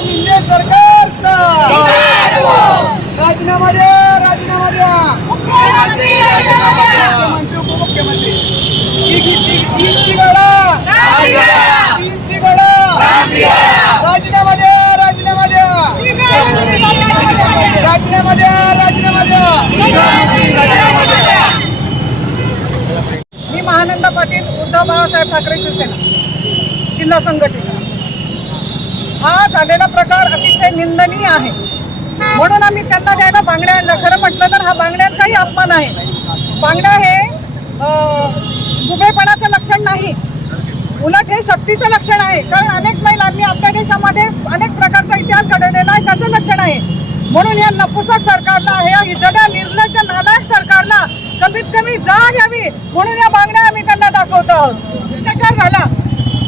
शिंदे सरकारचा राजीनामा द्या राजीनामा द्या मुख्यमंत्री उपमुख्यमंत्री राजीनामा द्या राजीनामा द्या राजीनामा द्या राजीनामा द्या मी महानंदा पाटील उद्धव बाळासाहेब ठाकरे शिवसेना जिल्हा संघटना हा झालेला प्रकार अतिशय निंदनीय आहे. म्हणून आम्ही त्यांना द्यायला बांगड्या आणल्या. खरं म्हटलं तर हा बांगड्यांचाही अपमान आहे. बांगड्या हे दुबळेपणाचं लक्षण नाही. उलट हे शक्तीचं लक्षण आहे. कारण अनेक महिलांनी आपल्या देशामध्ये अनेक प्रकारचा इतिहास घडवलेला आहे त्याचं लक्षण आहे. म्हणून या नपुसक सरकारला या हिजड्या निर्लज्ज नालायक सरकारला कमीत कमी जाग घ्यावी म्हणून या मागण्या आम्ही त्यांना दाखवतो आहोत त्याच्यावर झाला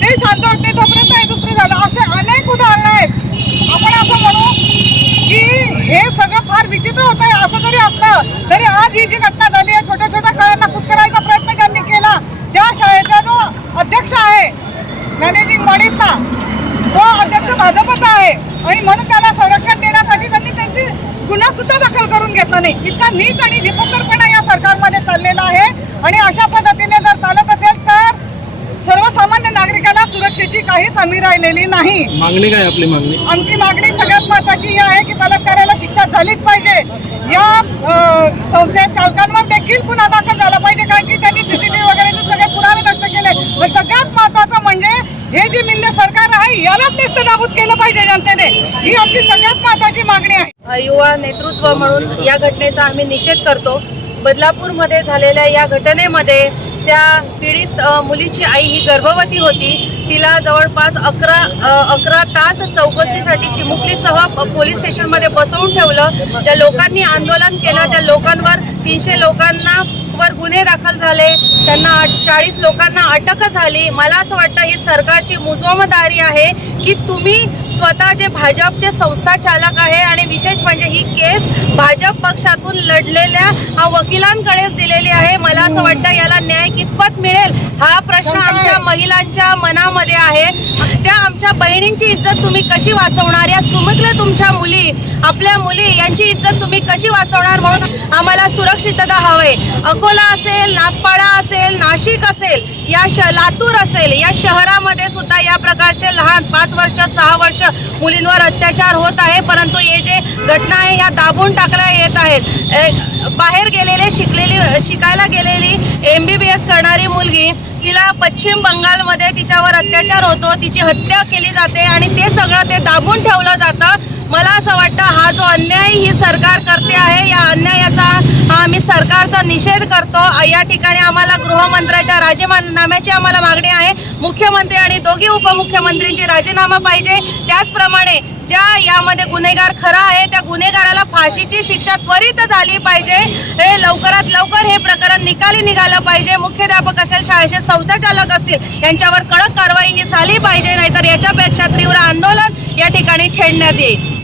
ते शांत होते तोपर्यंत हे दुसरं झालं असे अनेक उदाहरणं आहेत आपण असं म्हणू की हे सगळं फार विचित्र होत आहे असं जरी असलं तरी आज ही जी घटना झाली आहे छोट्या छोट्या शाळांना पुष्करायचा प्रयत्न ज्यांनी केला त्या शाळेचा जो अध्यक्ष आहे मॅनेजिंग बॉडीचा तो अध्यक्ष भाजपचा आहे. आणि म्हणून त्याला संरक्षण देण्यासाठी त्यांनी त्यांची गुन्हा सुद्धा दाखल करून घेतला नाही. इतका नीच आणि निपकरपणा या सरकारमध्ये चाललेला आहे. आणि अशा पद्धतीने जर चालत असेल तर सर्वसामान्य नागरिकाला सुरक्षेची काहीच हमी राहिलेली नाही. मागणी काय आपली मागणी? आमची मागणी सगळ्यात महत्वाची ही आहे की बलात्काराला शिक्षा झालीच पाहिजे. या अं, संस्थे चालकांवर देखील गुन्हा दाखल झाला पाहिजे कारण की त्यांनी सीसीटीव्ही वगैरेचे सगळे पुरावे नष्ट केले. पण सगळ्यात महत्वाचं म्हणजे हे जे मिंद सरकार आहे यालाच नेस्तनाबूत केलं पाहिजे जनतेने. ही आमची सगळ्यात महत्वाची मागणी आहे. युवा नेतृत्व म्हणून या घटनेचा आम्ही निषेध करतो. बदलापूरमध्ये झालेल्या या घटनेमध्ये त्या पीडित मुलीची आई ही गर्भवती होती. तिला जवळपास अकरा अकरा तास चौकशीसाठी चिमुकलीसह पोलीस स्टेशनमध्ये बसवून ठेवलं. त्या लोकांनी आंदोलन केलं. त्या लोकांवर तीनशे लोकांना वर गुन्हे दाखल झाले. त्यांना चाळीस लोकांना अटक झाली. मला असं वाटतं ही सरकारची मुजोमदारी आहे की तुम्ही स्वतः जे भाजपचे संस्था चालक आहे आणि विशेष म्हणजे ही केस भाजप पक्षातून लढलेल्या वकिलांकडेच दिलेली आहे. मला असं वाटतं याला न्याय कितपत मिळेल? हा प्रश्न आमच्या महिलांच्या मनामध्ये आहे. त्या आमच्या बहिणींची इज्जत तुम्ही कशी वाचवणार? या चुमकल्या तुमच्या मुली आपल्या मुली यांची इज्जत तुम्ही कशी वाचवणार म्हणून आम्हाला सुरक्षितता हवे अकोला असेल नागपाडा असेल नाशिक असेल या श लातूर असेल या शहरामध्ये सुद्धा या प्रकारचे लहान पाच वर्ष सहा वर्ष मुलींवर अत्याचार होत आहे. परंतु हे जे घटना आहे ह्या दाबून टाकल्या येत आहेत. बाहेर गेलेले शिकलेली शिकायला गेलेली एम बी बी एस करणारी मुलगी तिला पश्चिम बंगालमध्ये तिच्यावर अत्याचार होतो तिची हत्या केली जाते आणि ते सगळं ते दाबून ठेवलं जातं. मला असं वाटतं हा जो अन्याय ही सरकार करते आहे या अन्यायाचा आम्ही सरकारचा निषेध करतो. या ठिकाणी आम्हाला गृहमंत्र्याच्या राजीनाम्याची आम्हाला मागणी आहे. मुख्यमंत्री आणि दोघी उपमुख्यमंत्रींचे राजीनामा पाहिजे. त्याचप्रमाणे ज्या यामध्ये गुन्हेगार खरा आहे त्या गुन्हेगाराला फाशीची शिक्षा त्वरित झाली पाहिजे. हे लवकरात लवकर हे प्रकरण निकाली निघालं पाहिजे. मुख्याध्यापक असेल शाळेचे संस्थाचालक असतील यांच्यावर कडक कारवाई ही झाली पाहिजे नाहीतर याच्यापेक्षा तीव्र आंदोलन या ठिकाणी छेडण्यात येईल.